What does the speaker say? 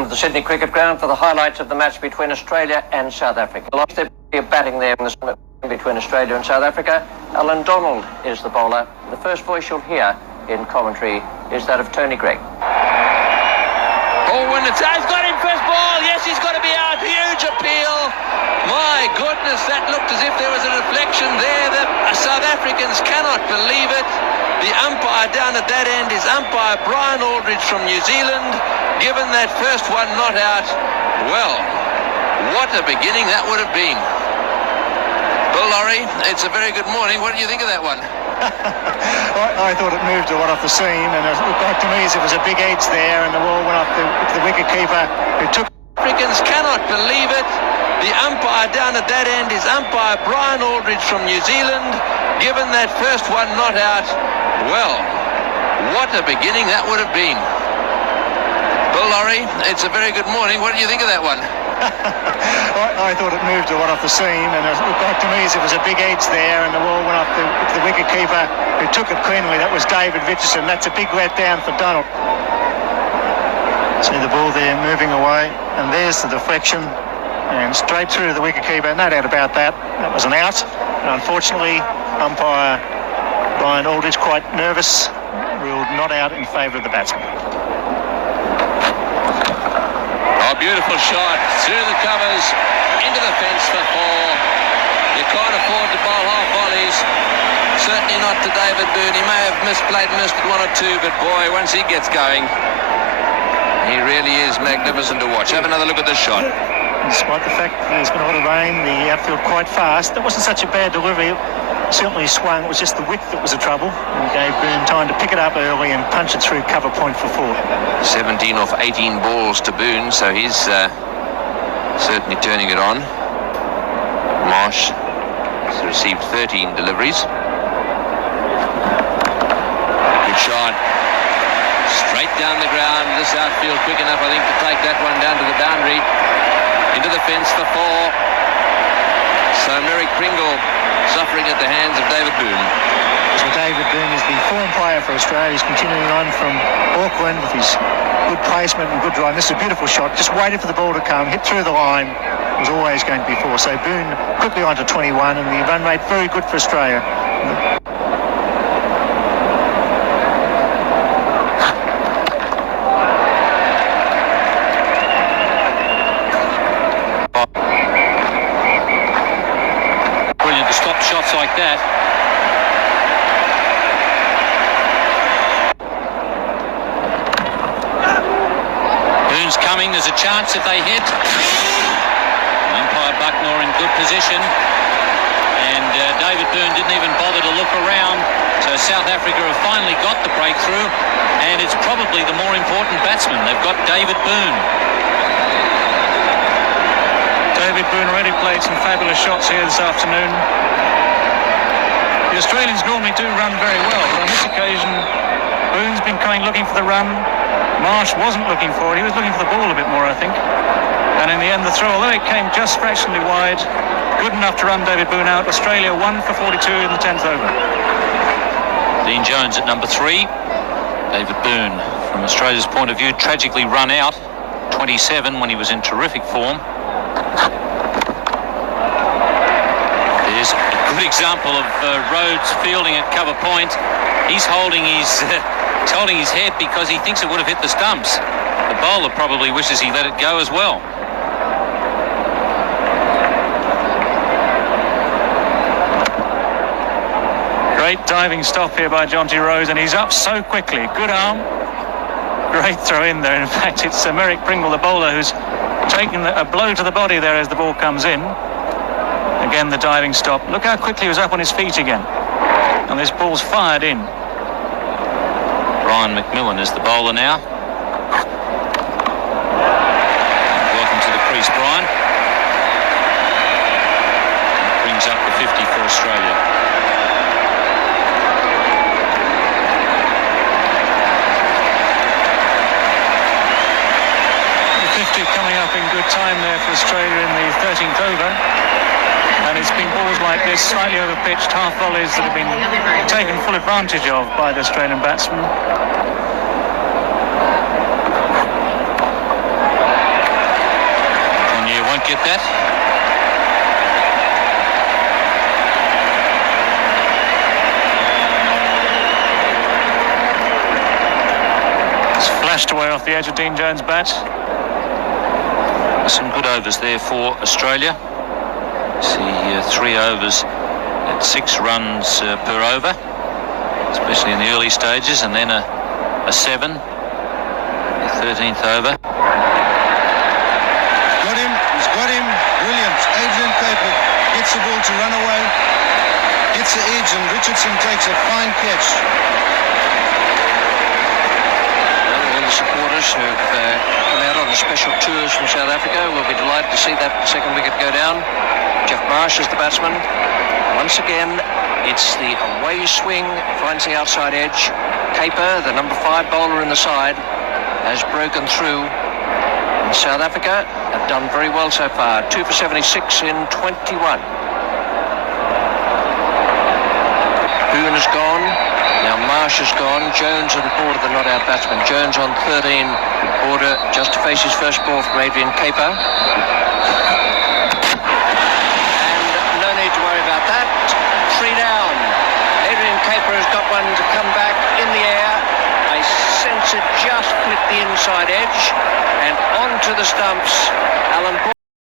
Welcome to the Sydney Cricket Ground for the highlights of the match between Australia and South Africa. They're batting there in the between Australia and South Africa. Alan Donald is the bowler. The first voice you'll hear in commentary is that of Tony Greig. Baldwin, he's got him first ball. Yes, he's got to be out. Huge appeal. My goodness, that looked as if there was a reflection there. The South Africans cannot believe it. The umpire down at that end is umpire Brian Aldridge from New Zealand. Given that first one not out, well, what a beginning that would have been. Bill Laurie, it's a very good morning. What do you think of that one? I thought it moved a lot off the seam, and it looked like to me as it was a big edge there, and the ball went off the wicket keeper who took. Africans cannot believe it. The umpire down at that end is umpire Brian Aldridge from New Zealand. Given that first one not out, well, what a beginning that would have been. Bill Laurie, it's a very good morning. What do you think of that one? I thought it moved a lot off the seam, and it looked like to me as it was a big edge there, and the ball went off the wicket keeper who took it cleanly. That was David Richardson. That's a big letdown for Donald. See the ball there moving away, and there's the deflection, and straight through to the wicket keeper. No doubt about that. That was an out. And unfortunately, umpire Brian Aldridge, quite nervous, ruled not out in favour of the batsman. Oh, beautiful shot through the covers, into the fence for four. You can't afford to bowl half volleys. Certainly not to David Boon. He may have missed one or two, but boy, once he gets going, he really is magnificent to watch. Have another look at this shot. Despite the fact that there's been a lot of rain, the outfield quite fast. That wasn't such a bad delivery. It certainly swung. It was just the width that was the trouble. And gave Boon time to pick it up early and punch it through cover point for four. 17 off 18 balls to Boon, so he's certainly turning it on. Marsh has received 13 deliveries. Good shot. Straight down the ground. This outfield quick enough, I think, to take that one down to the boundary. Into the fence for four. So Merrick Pringle suffering at the hands of David Boon. So David Boon is the form player for Australia. He's continuing on from Auckland with his good placement and good drive. This is a beautiful shot. Just waited for the ball to come, hit through the line. It was always going to be four. So Boon quickly on to 21, and the run rate very good for Australia. Brilliant to stop shots like that. Boon's coming, there's a chance if they hit. Umpire Bucknor in good position, and David Boon didn't even bother to look around. So South Africa have finally got the breakthrough, and it's probably the more important batsman. They've got David Boon. David Boon already played some fabulous shots here this afternoon. The Australians normally do run very well, but on this occasion, Boon's been coming looking for the run. Marsh wasn't looking for it. He was looking for the ball a bit more, I think. And in the end, the throw, although it came just fractionally wide, good enough to run David Boon out. Australia 1 for 42 in the 10th over. Dean Jones at number 3. David Boon, from Australia's point of view, tragically run out. 27 when he was in terrific form. There's a good example of Rhodes fielding at cover point. He's holding his head because he thinks it would have hit the stumps. The bowler probably wishes he let it go as well. Great diving stop here by Jonty Rhodes, and he's up so quickly. Good arm. Great throw in there. In fact, it's Merrick Pringle, the bowler, who's taking a blow to the body there as the ball comes in. Again, the diving stop. Look how quickly he was up on his feet again. And this ball's fired in. Brian McMillan is the bowler now. Welcome to the crease, Brian. That brings up the 50 for Australia. The 50 coming up in good time there for Australia in the 13th over. And it's been balls like this, slightly over-pitched, half volleys that have been taken full advantage of by the Australian batsmen. won't get that. It's flashed away off the edge of Dean Jones' bat. Some good overs there for Australia. See 3 overs at 6 runs per over, especially in the early stages, and then a 7, the 13th over. He's got him, brilliant. Adrian Kuiper gets the ball to run away, gets the edge, and Richardson takes a fine catch. All the supporters who've come out on the special tours from South Africa will be delighted to see that second wicket go down. Jeff Marsh is the batsman. Once again, it's the away swing, finds the outside edge. Kuiper, the number 5 bowler in the side, has broken through. And South Africa have done very well so far. 2 for 76 in 21. Boone has gone. Now Marsh has gone. Jones and Porter, the not-out batsman. Jones on 13. Porter just to face his first ball from Adrian Kuiper. And no need to worry about that. 3 down. Adrian Kuiper has got one to come back in the air. I sense it just flicked the inside edge. And onto the stumps. Alan